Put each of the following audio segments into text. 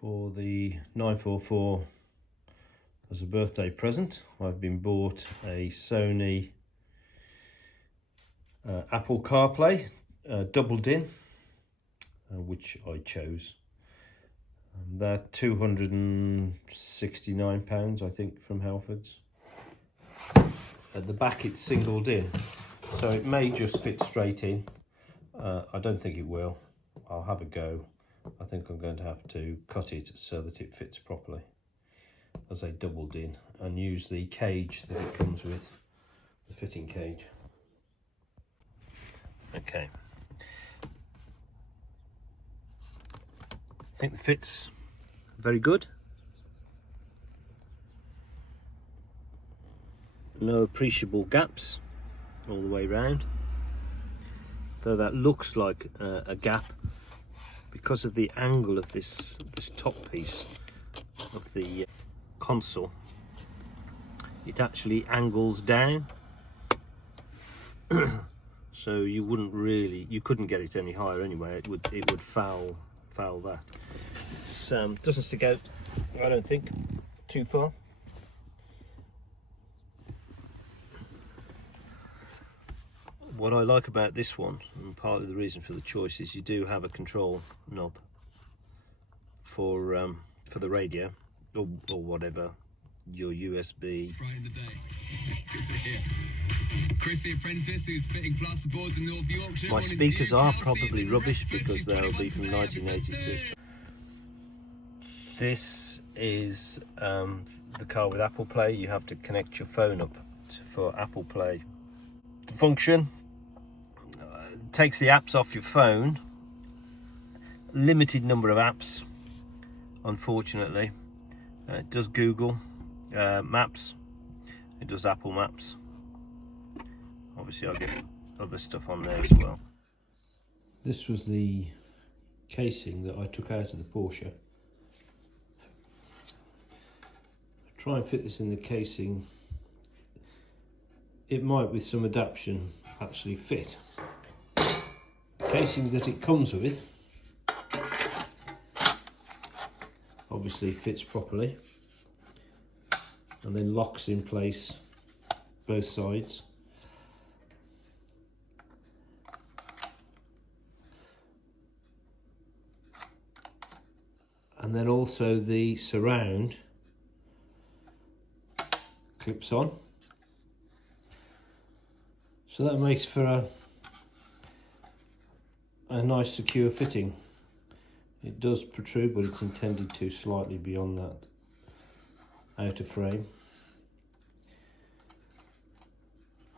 For the 944 as a birthday present, I've been bought a Sony Apple CarPlay doubled in, which I chose. They're £269, I think, from Halfords. At the back it's singled in, so it may just fit straight in. I don't think it will. I'll have a go. I think I'm going to have to cut it so that it fits properly as a doubled in, and use the cage that it comes with, the fitting cage. Okay. I think the fit's very good. No appreciable gaps all the way round, though that looks like a gap because of the angle of this top piece of the console. It actually angles down, so you couldn't get it any higher anyway. It would foul that. It doesn't stick out, I don't think, too far. What I like about this one, and partly the reason for the choice, is you do have a control knob for the radio or whatever, your USB. Right in the day. Good to hear. Chris the apprentice, who's fitting plasterboards in North Yorkshire. My speakers are probably rubbish because they'll be from 1986. This is the car with Apple Play. You have to connect your phone up for Apple Play to function. Takes the apps off your phone. Limited number of apps, unfortunately. It does Google Maps. It does Apple Maps. Obviously I get other stuff on there as well. This was the casing that I took out of the Porsche. Try and fit this in the casing. It might, with some adaptation, actually fit. The casing that it comes with obviously fits properly and then locks in place both sides. And then also the surround clips on. So that makes for a nice secure fitting. It does protrude, but it's intended to slightly beyond that outer frame.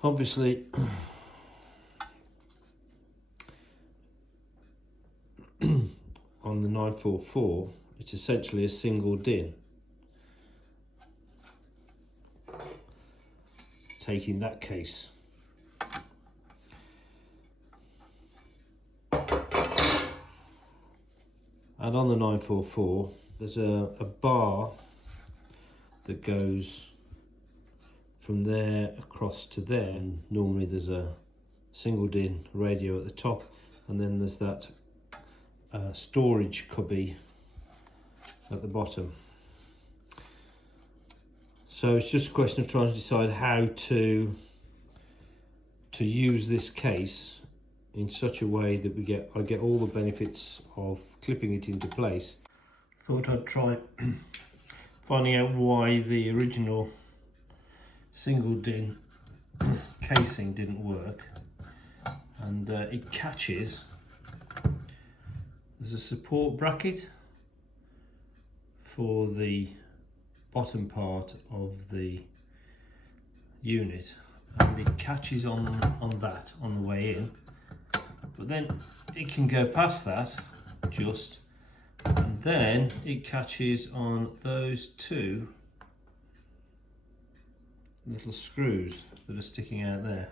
Obviously on the 944 it's essentially a single din, taking that case. And on the 944 there's a bar that goes from there across to there, and normally there's a single din radio at the top, and then there's that storage cubby at the bottom. So it's just a question of trying to decide how to use this case in such a way that I get all the benefits of clipping it into place. Thought I'd try finding out why the original single din casing didn't work, and it catches. There's a support bracket for the bottom part of the unit, and it catches on that on the way in, but then it can go past that just, and then it catches on those two little screws that are sticking out there.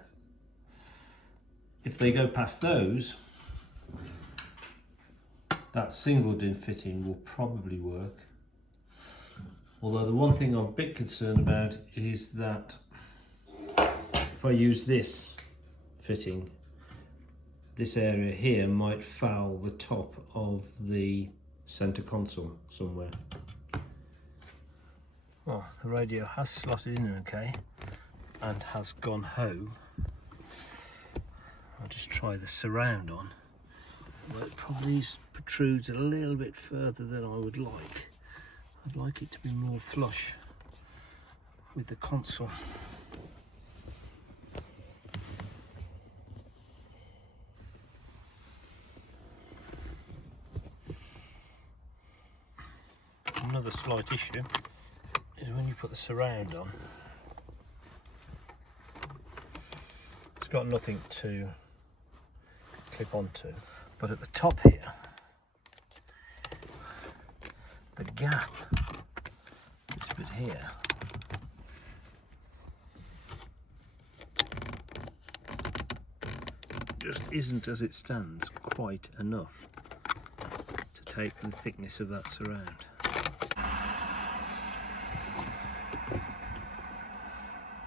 If they go past those, that single din fitting will probably work. Although the one thing I'm a bit concerned about is that if I use this fitting, this area here might foul the top of the center console somewhere. Well, the radio has slotted in okay and has gone home. I'll just try the surround on. Well, it probably protrudes a little bit further than I would like. I'd like it to be more flush with the console. Another slight issue is when you put the surround on, it's got nothing to clip onto, but at the top here, the gap, this bit here, just isn't, as it stands, quite enough to take the thickness of that surround.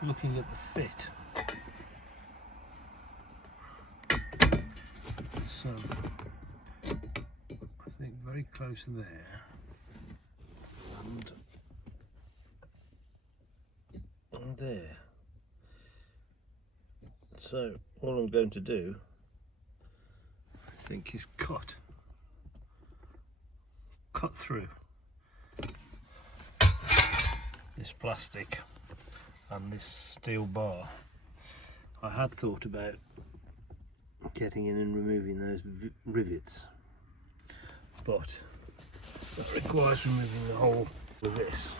Looking at the fit, so I think very close there, and there. So all I'm going to do, I think, is cut through this plastic and this steel bar. I had thought about getting in and removing those rivets, but that requires removing the whole of this.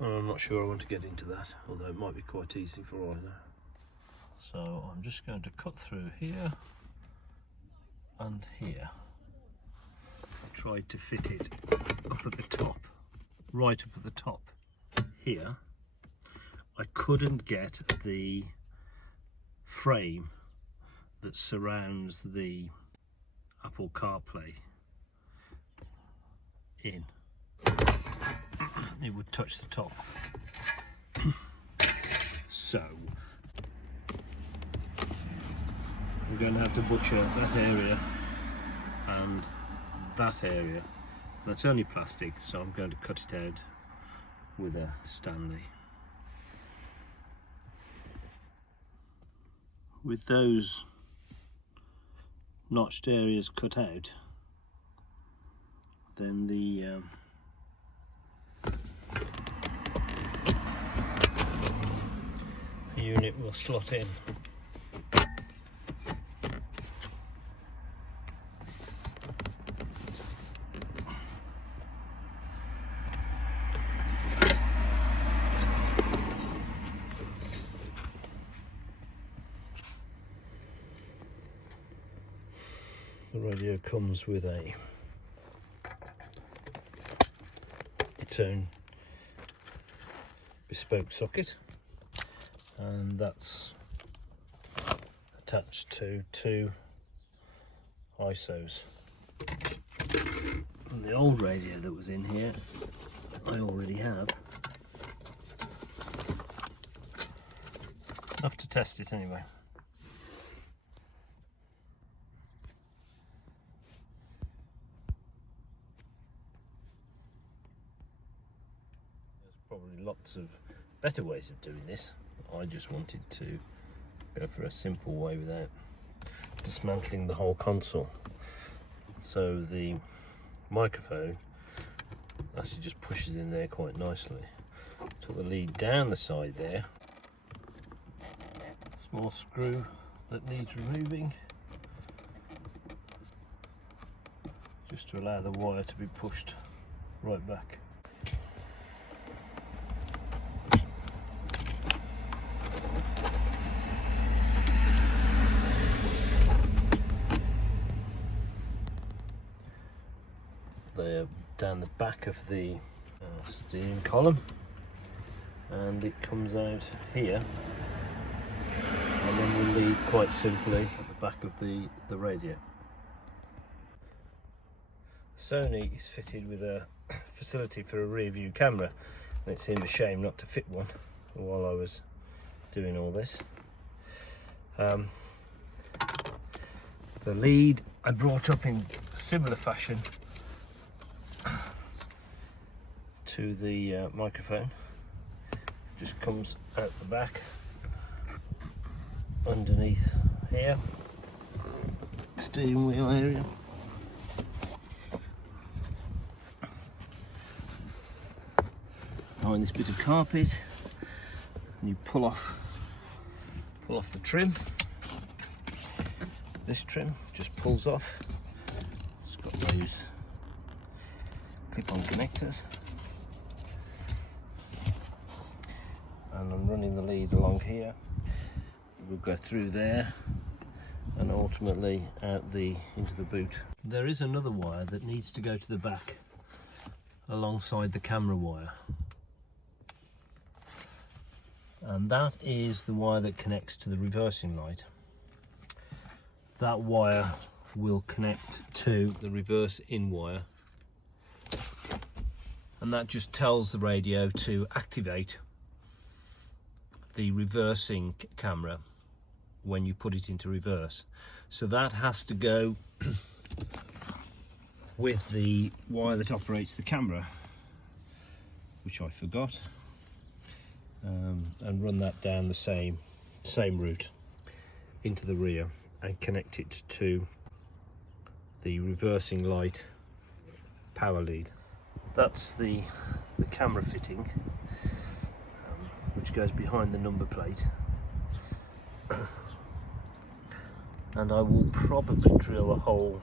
I'm not sure I want to get into that, although it might be quite easy for all I know. So I'm just going to cut through here and here. I tried to fit it up at the top, right up at the top here. I couldn't get the frame that surrounds the Apple CarPlay in. It would touch the top. So I'm going to have to butcher that area and that area. That's only plastic, so I'm going to cut it out with a Stanley. With those notched areas cut out, then the unit will slot in. The radio comes with a its own bespoke socket, and that's attached to two ISOs. And the old radio that was in here I already have. Enough to test it anyway. There's probably lots of better ways of doing this. I just wanted to go for a simple way without dismantling the whole console. So the microphone actually just pushes in there quite nicely. Took the lead down the side there. Small screw that needs removing, just to allow the wire to be pushed right back. They're down the back of the steam column, and it comes out here, and then we lead quite simply at the back of the radio. Sony is fitted with a facility for a rear view camera, and it seemed a shame not to fit one while I was doing all this. The lead I brought up in similar fashion to the microphone. Just comes out the back underneath here, steering wheel area. Behind this bit of carpet, and you pull off the trim. This trim just pulls off. It's got those clip-on connectors, and I'm running the lead along here. We'll go through there and ultimately out into the boot. There is another wire that needs to go to the back alongside the camera wire, and that is the wire that connects to the reversing light. That wire will connect to the reverse in wire, and that just tells the radio to activate the reversing camera when you put it into reverse. So that has to go with the wire that operates the camera, which I forgot, and run that down the same route into the rear and connect it to the reversing light power lead. That's the camera fitting, which goes behind the number plate. And I will probably drill a hole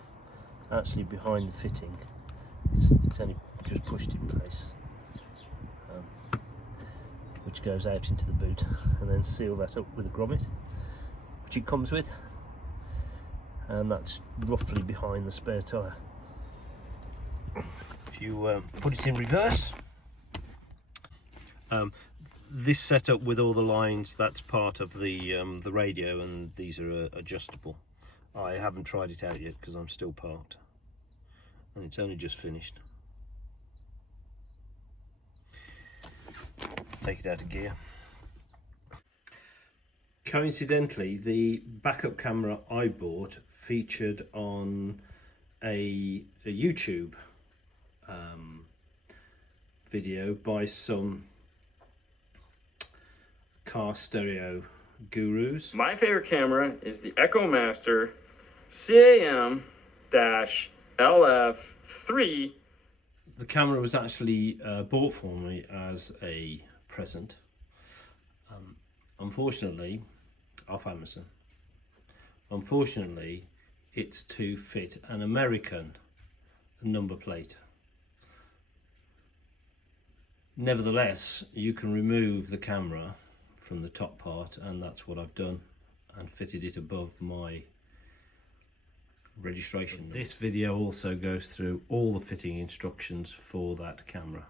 actually behind the fitting. It's only just pushed in place, which goes out into the boot, and then seal that up with a grommet, which it comes with, and that's roughly behind the spare tyre. If you put it in reverse, this setup with all the lines, that's part of the radio, and these are adjustable. I haven't tried it out yet because I'm still parked and it's only just finished. Take it out of gear. Coincidentally, the backup camera I bought featured on a YouTube video by some car stereo gurus. My favorite camera is the Echo Master CAM-LF3. The camera was actually bought for me as a present, unfortunately, off Amazon. Unfortunately, it's to fit an American number plate. Nevertheless, you can remove the camera from the top part, and that's what I've done, and fitted it above my registration. This video also goes through all the fitting instructions for that camera.